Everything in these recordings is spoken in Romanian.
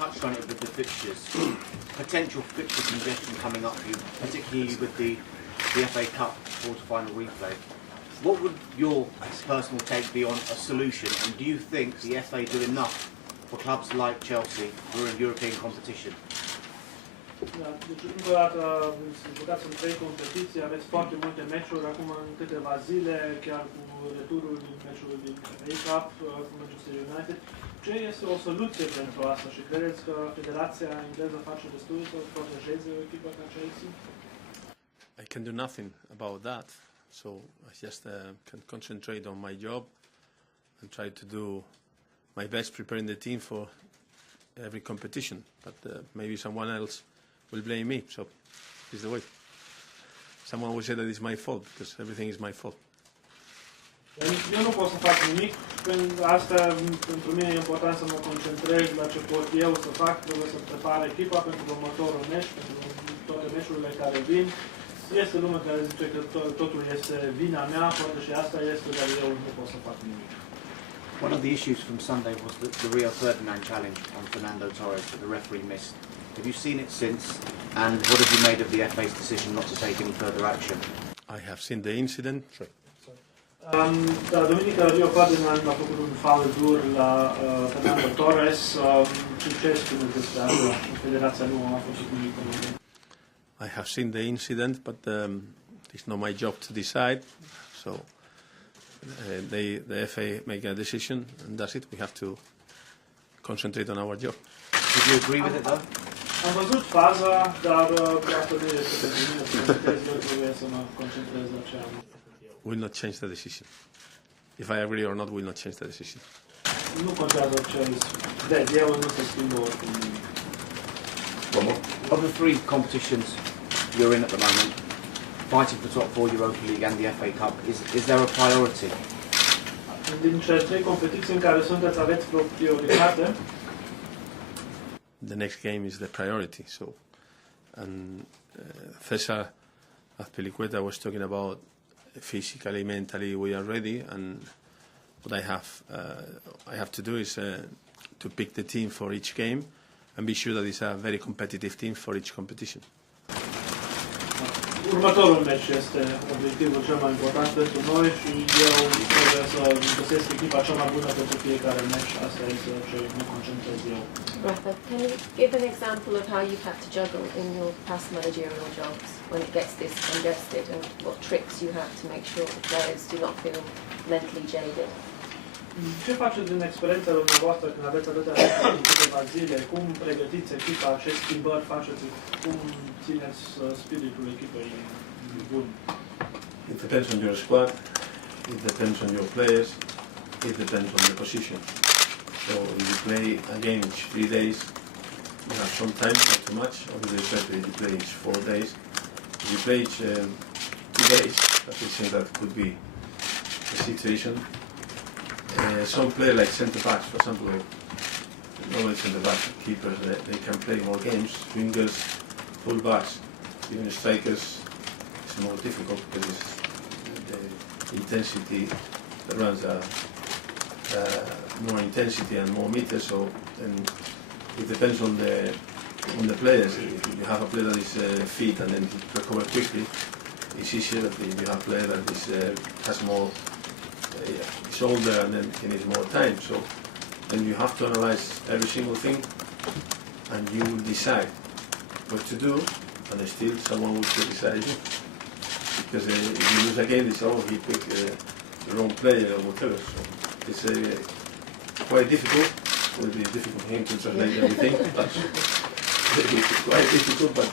touched on it with the fixtures. Potential fixture congestion coming up for you, particularly with the FA Cup quarter-final replay. What would your personal take be on a solution, and do you think the FA do enough for clubs like Chelsea who are in European competition? Da, deci încă o dată jucați în 3 competiții, aveți foarte multe meciuri acum în câteva zile, chiar cu returul din meciul din FA Cup cu Manchester United. Ce este o soluție pentru asta și credeți că Federația engleză face destul să protejeze o echipă ca Chelsea? I can do nothing about that, so I just can concentrate on my job and try to do my best preparing the team for every competition, but maybe someone else will blame me, so it's the way. Someone will say that it's my fault, because everything is my fault. Eu nu pot să fac nimic, asta pentru mine e important să mă concentrez la ce pot eu să fac, trebuie să prepar echipa pentru următorul meci, pentru toate meciurile care vin. Este lume care zice că totul este vina mea, poate și asta este, dar eu nu pot să fac nimic. One of the issues from Sunday was the Rio Ferdinand challenge on Fernando Torres that the referee missed. Have you seen it since, and what have you made of the FA's decision not to take any further action? I have seen the incident. Da, duminică Rio Ferdinand a făcut un foul dur la Fernando Torres. Ce spuneți despre asta? Federația nu a făcut nimic. I have seen the incident, but it's not my job to decide. So the FA make a decision, and that's it. We have to concentrate on our job. Did you agree with it though? Am văzut faza, dar asta nu este pentru mine să concentrez, eu trebuie să mă concentrez la ce am. Will not change the decision. If I agree or not, will not change the decision. Nu contează ce vezi, eu nu se schimbă oricum. Of the 3 competitions you're in at the moment, fighting for top 4 Europa League and the FA Cup, is there a priority? Din cele 3 competiții în care sunteți, aveți vreo prioritate? The next game is the priority. So, and Cesar Azpilicueta was talking about physically, mentally, we are ready, and what I have to do is to pick the team for each game and be sure that it's a very competitive team for each competition. Următorul meci este obiectivul cel mai important pentru noi și eu trebuie să găsesc echipa cea mai bună pentru fiecare meci. Asta este ce mă concentrez eu. Rafa, can you give an example of how you've had to juggle in your past managerial jobs when it gets this congested, and what tricks you have to make sure the players do not feel mentally jaded? Ce faceți din experiența dumneavoastră când aveți atâtea meciuri în câteva zile? Cum pregătiți echipa? Ce schimbări faceți? Cum țineți spiritul echipei bun? It depends on your squad, it depends on your players, it depends on the position. So if you play a game each 3 days, you have some time, not too much. Obviously, better if you play each 4 days. If you play each 2 days, I would say that could be the situation. Some players like centre-backs, for example, not only centre-backs, keepers, they can play more games. Wingers, full-backs, even strikers, it's more difficult because it's the intensity that runs more intensity and more meters. So then it depends on the players. If you have a player that is fit and then he recovers quickly, it's easier. If you have a player that is has more. It's older and then he needs more time, so then you have to analyze every single thing and you will decide what to do, and still someone will criticize you because if you lose again, it's he picked the wrong player or whatever. So it's quite difficult. It will be difficult for him to translate everything, but it's quite difficult. But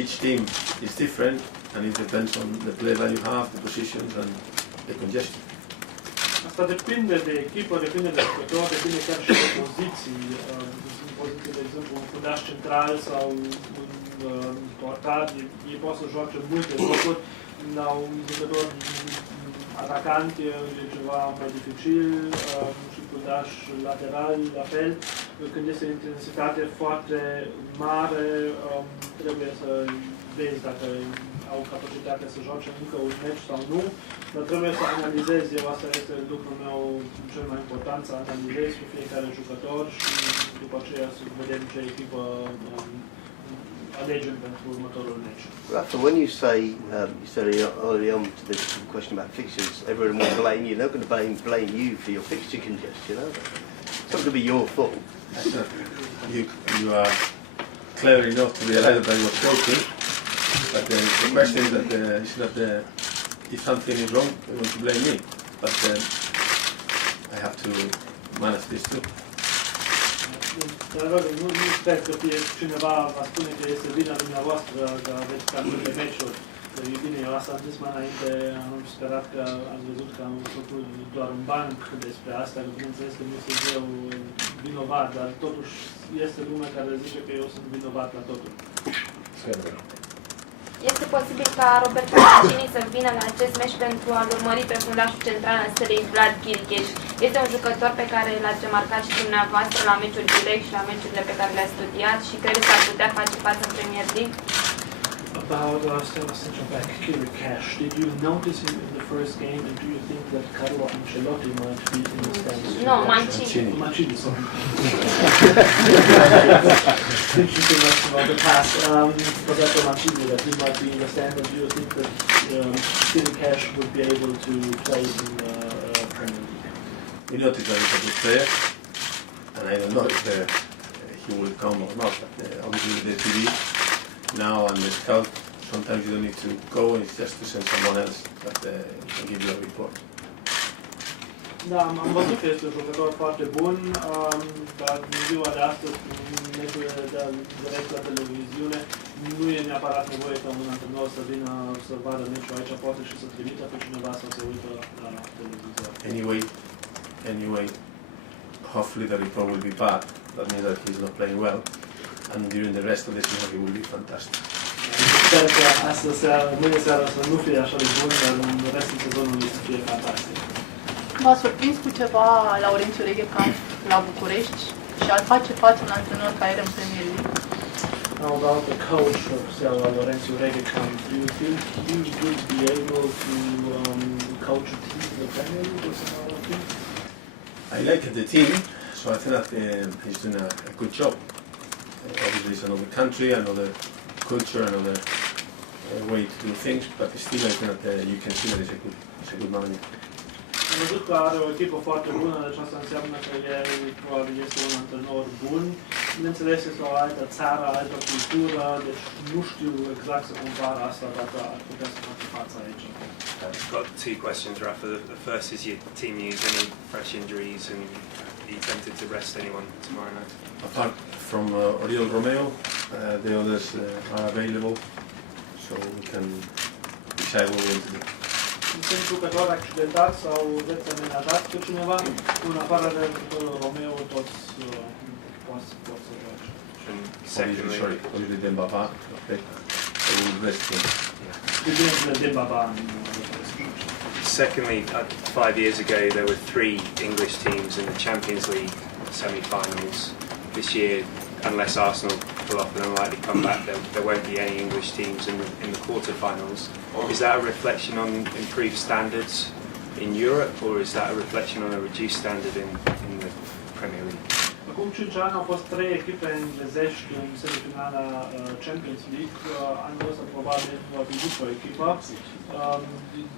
each team is different, and it depends on the player that you have, the positions, and the congestion. Asta depinde de echipă, depinde de jucător, depinde chiar și de poziții. În poziție, de exemplu, un fundaș central sau un portar, ei pot să joace multe locuri, la un jucător atacant e ceva mai dificil, și fundaș lateral, la fel. Când este intensitate foarte mare, trebuie să vezi dacă au capacitatea să joace încă un meci sau nu, dar trebuie să analizezi, asta este lucrul meu cel mai important, să analizezi cu fiecare jucător și după aceea să vedem ce echipă alegem pentru următorul meci. Rafa, when you say, you said early on to the question about fixtures, everyone will blame you. They're not going to blame you for your fixture congestion, are they? It's not going to be your fault. You are clever enough to realize that I was joking, but the question is that it's not if something is wrong, they want to blame me. But I have to manage this too. Nu sper că cineva va spune că este vina dumneavoastră că aveți prea multe meciuri. E bine, eu asta am zis mai înainte, am sperat că am văzut că am făcut doar un banc despre asta, că bineînțeles că nu sunt eu vinovat, dar totuși este lumea care zice că eu sunt vinovat la totul. Este posibil ca Roberto Mancini să vină la acest meci pentru a-l urmări pe fundașul central al serii Vlad Chiricheș. Este un jucător pe care l-ați remarcat și dumneavoastră la meciuri direct și la meciurile pe care le-ați studiat și credeți că ar putea face față în Premier League? About Steaua centre-back Chiricheș, did you notice him in the first game and do you think that Carlo Ancelotti might be in the stands? No, Mancini. Mancini, sorry. Thinking too much about the past. Roberto Mancini, that he might be in the stands, and do you think that Chiricheș would be able to play in the Premier League? We know that he's a good player, and I don't know if he will come or not. But obviously with the TV now and the scout, sometimes you don't need to go, and it's just to send someone else that can give you a report. Da, am văzut că este un jucător foarte bun, dar în ziua de astăzi, în meciurile direct la televiziune, nu e neapărat nevoie ca un antrenor să vină să vadă meciul aici, poate și să trimită pe cineva să se uită la televizor. Anyway, hopefully the report will be bad. That means that he's not playing well, and during the rest of the season he will be fantastic. Sper că mâine seara să nu fie așa de bun, dar în restul sezonului să fie fantastic. M-a surprins cu ceva Laurențiu Reghecan la București și ar face față un antrenor ca el în Premier League. Now about the coach of Steaua, Lorenzo Reghecan, do you think he would be able to coach a team in the Premier League or some other team? I like the team, so I think that he's doing a good job. Obviously it's another country, another culture, another way to do things, but still I think that you can see that he's a good manager. Am văzut că are o echipă foarte bună, deci asta înseamnă că el probabil este un antrenor bun. Bineînțeles, este o altă țară, altă cultură, deci nu știu exact să compar asta dacă ar putea să facă față aici. I've got two questions, Rafa. The first is your team news, any fresh injuries, and are you tempted to rest anyone tomorrow night? Apart from Oriol Romeo, the others are available, so we can decide what we want to do. Sunt jucători accidentați sau veți amenajat pe cineva, în afară de Romeo, toți pot să joace. And secondly, Obviously Dembaba, okay, so we'll rest him. Bineînțeles, Dembaba. Secondly, 5 years ago there were 3 English teams in the Champions League semi-finals. This year, unless Arsenal pull off an unlikely comeback, there won't be any English teams in the quarter-finals. Is that a reflection on improved standards in Europe, or is that a reflection on a reduced standard in the Premier League? Acum 5 ani au fost 3 echipe englezești în semifinala Champions League. Anul ăsta probabil va fi o echipă.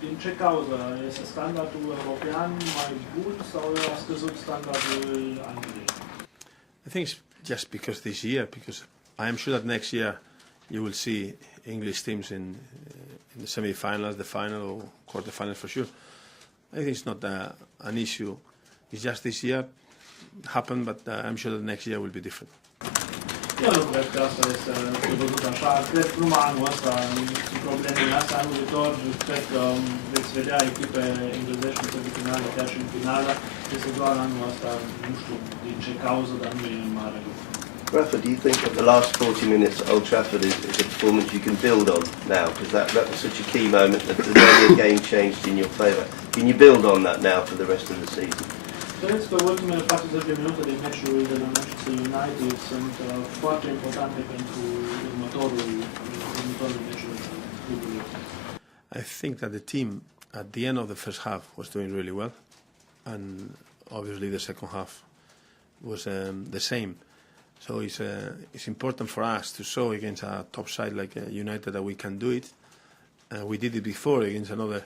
Din ce cauză? Este standardul european mai bun sau a scăzut standardul Angliei? I think it's just because this year, because I am sure that next year you will see English teams in the semi-finals, the final or quarter-finals for sure. I think it's not an issue. It's just this year happened, but I'm sure that next year will be different. Eu nu cred că asta este văzut așa. Cred că numai anul ăsta sunt problemele astea. Anul viitor cred că veți vedea echipe englezești în semifinale, chiar și în finală. Este doar anul ăsta, nu știu din ce cauză, dar nu e mare lucru. Rafa, do you think that the last 40 minutes at Old Trafford is a performance you can build on now? Because that was such a key moment that the game changed in your favour. Can you build on that now for the rest of the season? Credeți că ultimele 40 de minute din meciul de la Manchester United sunt foarte importante pentru următorul meciul clubului? I think that the team at the end of the first half was doing really well, and obviously the second half was the same. So it's important for us to show against a top side like United that we can do it. We did it before against another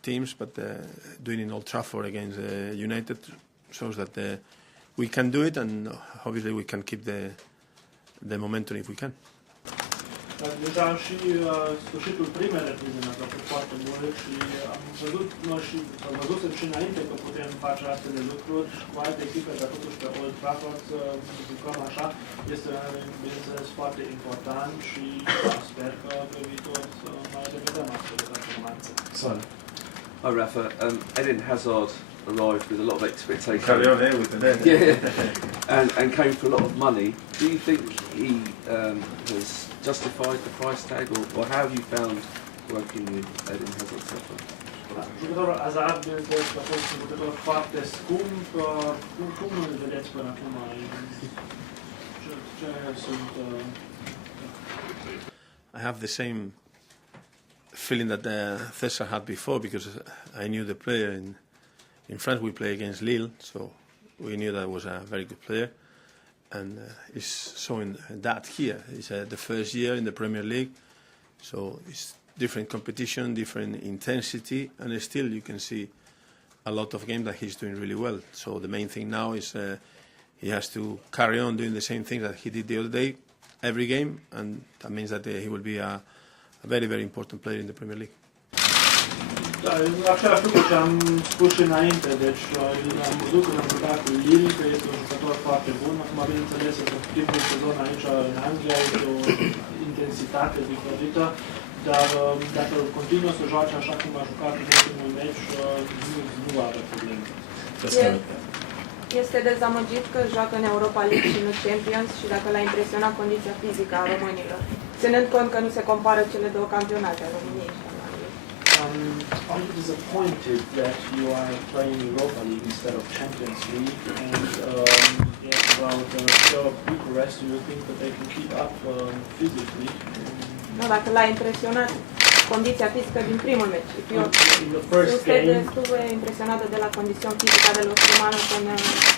teams, but doing it in Old Trafford against United shows that we can do it, and obviously we can keep the momentum if we can. Deja și sfârșitul primei reprize ne-a plăcut foarte mult și am văzut noi și văzusem și înainte că putem face astfel de lucruri și cu alte echipe, dar totuși pe Old Trafford să jucăm așa este, bineînțeles, foarte important și sper că pe viitor să mai revedem astfel de performanțe. Hi Rafa, Eden Hazard arrived with a lot of expectation. Carry on here with the net. Yeah, and came for a lot of money. Do you think he has justified the price tag, or how have you found working with Eden Hazard so far? Jucătorul Hazard este a fost un jucător foarte scump. Cum îl vedeți până acum? Ce sunt... I have the same feeling that Cesar had before, because I knew the player. In France we play against Lille, so we knew that was a very good player, and he's showing that here. It's the first year in the Premier League, so it's different competition, different intensity, and still you can see a lot of games that he's doing really well. So the main thing now is he has to carry on doing the same thing that he did the other day, every game, and that means that he will be a very, very important player in the Premier League. Da, același lucru ce am spus și înainte, deci am văzut când am jucat cu Lille că este un jucător foarte bun. Acum, bineînțeles, este primul sezon aici în Anglia, este o intensitate diferită, dar dacă continuă să joace așa cum a jucat în ultimul meci, nu are probleme. Este dezamăgit că joacă în Europa League și nu Champions și dacă l-a impresionat condiția fizică a românilor, ținând cont că nu se compară cele două campionate a României și a Angliei. Are you disappointed that you are playing Europa League instead of Champions League? And about Steaua Buch't, do you think that they can keep up physically? Nu, dacă l-a impresionat condiția fizică din primul meci. In the first game, Estuve impresionado de la condición física de los rumanos en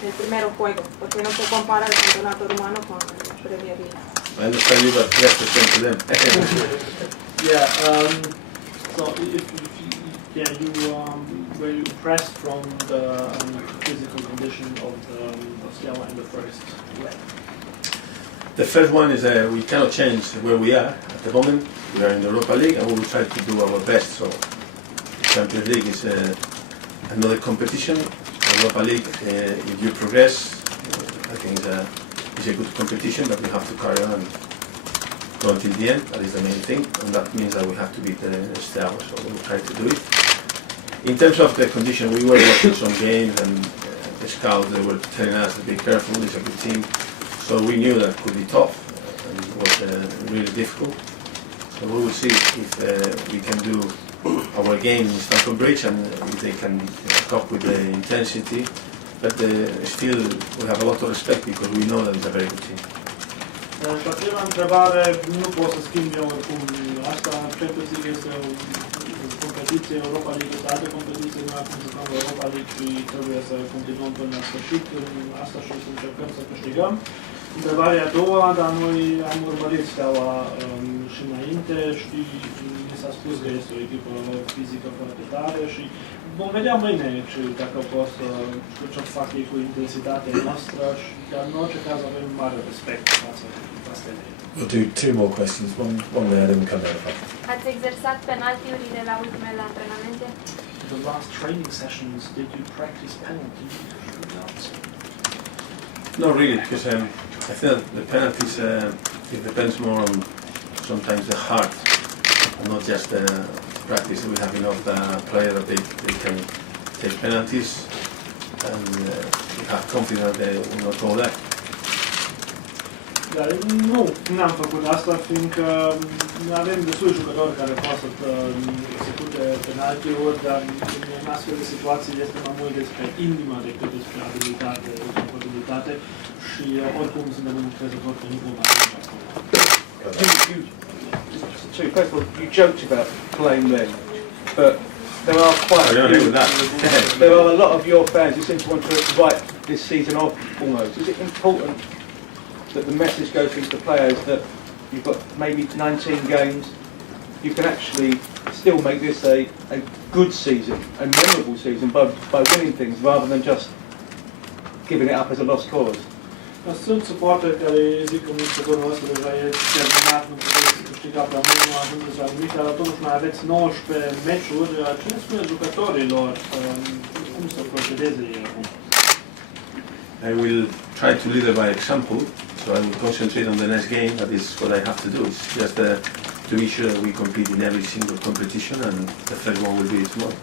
el primer juego, porque no se compara el campeonato rumano con la Premier League. I understand you, but you have to send to them. yeah. So if you were you impressed from the physical condition of Steaua in the first leg? The first one is we cannot change where we are at the moment. We are in the Europa League, and we will try to do our best. So, Champions League is another competition. Europa League, if you progress, I think it's a good competition, but we have to carry on and go until the end. That is the main thing, and that means that we have to beat Steaua. So we will try to do it. In terms of the condition, we were watching some games, and the scouts they were telling us to be careful. It's a good team. So we knew that it could be tough and it was really difficult. So we will see if we can do our game in Stamford Bridge and if they can cope with the intensity. But still, we have a lot of respect because we know that it's a very good team. Și a prima întrebare, nu pot să schimb eu oricum asta. Champions League este o competiție, Europa League este altă competiție, noi acum jucăm Europa League și trebuie să continuăm până la sfârșit în asta și să încercăm să câștigăm. Întrebarea a doua, dar noi am urmărit Steaua și înainte și mi s-a spus că este o echipă fizică foarte tare și vom vedea mâine dacă pot să fac ei cu intensitatea noastră, dar în orice caz avem mare respect față de asta. We'll do two more questions, one there, then we'll come down. Ați exersat penaltiurile la ultimele antrenamente? The last training sessions, did you practice penalties? Not really, because I think that the penalties, it depends more on sometimes the heart, and not just the practice. We have enough players that they can take penalties, and we have confidence that they will not go there. Dar nu n-am făcut asta, fiindcă avem destui jucători care pot să execute penaltiuri, dar în astfel de situații este mai mult despre inimă decât despre abilitate, capabilitate și oricum suntem încrezători că nu vom ajunge acolo. First of all, you joked about playing there, but there are there are a lot of your fans who seem to want to write this season off almost. Is it important that the message goes through to the players that you've got maybe 19 games, you can actually still make this a good season, a memorable season by winning things rather than just giving it up as a lost cause? Sunt suporteri care zic că sezonul ăsta deja e terminat, nu puteți câștiga prea mult, nu ajungeți la nimic, dar atunci mai aveți 19 meciuri. Ce ne spune jucătorilor? Cum să procedeze ei acum? I will try to lead by example, so I will concentrate on the next game. That is what I have to do. It's just to be sure we compete in every single competition, and the first one will be tomorrow.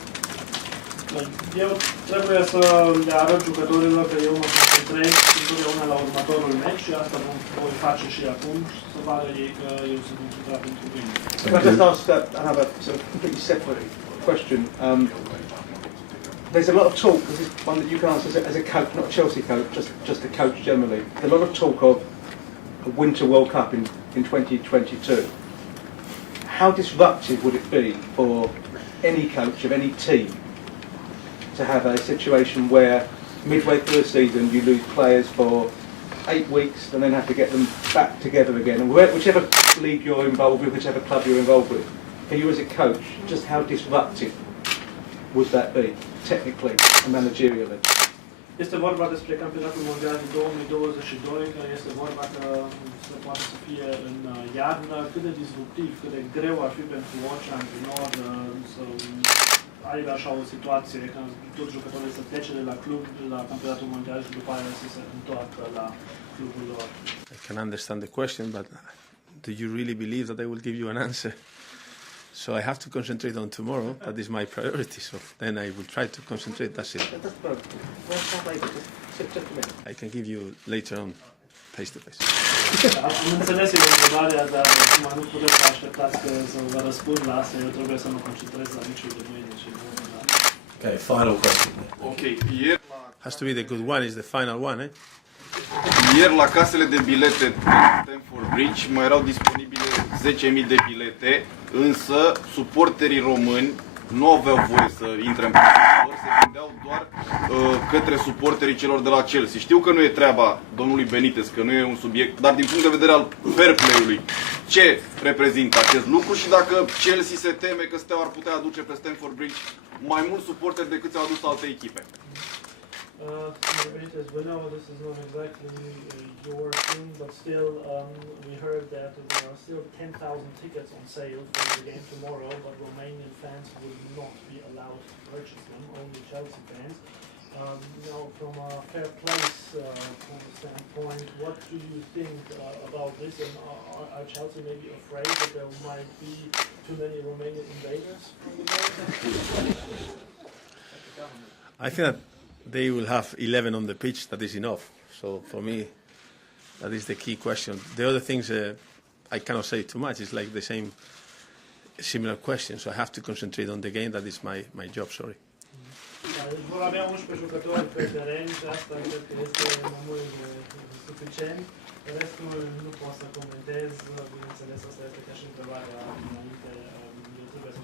Eu trebuie să le arăt jucătorilor că eu mă concentrez întotdeauna la următorul meci și asta voi face și acum și să vadă ei că eu sunt concentrat pentru mine. Can I just ask another sort of completely separate question? There's a lot of talk, this is one that you can answer as a coach, not a Chelsea coach, just a coach generally. There's a lot of talk of a Winter World Cup in 2022. How disruptive would it be for any coach of any team to have a situation where midway through a season you lose players for 8 weeks and then have to get them back together again, and whichever league you're involved with, whichever club you're involved with, for you as a coach, just how disruptive would that be, technically and managerially? Este vorba despre campionatul mondial din 2022, care este vorba că se poate să fie în iarnă. Cât de disruptiv, cât de greu ar fi pentru orice antrenor să aibă așa o situație, că toți jucătorii să plece de la club, la campionatul mondial și după aia să se întoarcă la clubul lor. I can understand the question, but do you really believe that I will give you an answer? So I have to concentrate on tomorrow. That is my priority. So then I will try to concentrate. That's it. I can give you later on, face to face. Am înțeles întrebarea, dar acum nu puteți să așteptați să vă răspund la asta. Eu trebuie să mă concentrez la meciul de mâine și nu. Okay, final question. Okay, Has to be the good one. Is the final one, eh? Ieri la casele de bilete din Stamford Bridge mai erau disponibile 10.000 de bilete, însă suporterii români nu aveau voie să intre în pasaportor, se vindeau doar către suporterii celor de la Chelsea. Știu că nu e treaba domnului Benitez, că nu e un subiect, dar din punct de vedere al fair play-ului, ce reprezintă acest lucru și dacă Chelsea se teme că Steaua ar putea aduce pe Stamford Bridge mai mulți suporteri decât ți-au adus alte echipe? Benitez, we know this is not exactly your thing, but still we heard that there are still 10,000 tickets on sale for the game tomorrow, but Romanian fans will not be allowed to purchase them, only Chelsea fans. Now, from a fair play standpoint, what do you think about this? And are Chelsea maybe afraid that there might be too many Romanian invaders from the game? I think that they will have 11 on the pitch. That is enough. So for me, that is the key question. The other things I cannot say too much. It's like the similar question. So I have to concentrate on the game. That is my job. Sorry. Vor avea 11 jucători pe teren și asta cred că este mai mult suficient. Restul nu pot să comentez. Bineînțeles, asta este ca și întrebarea înainte. Eu trebuie să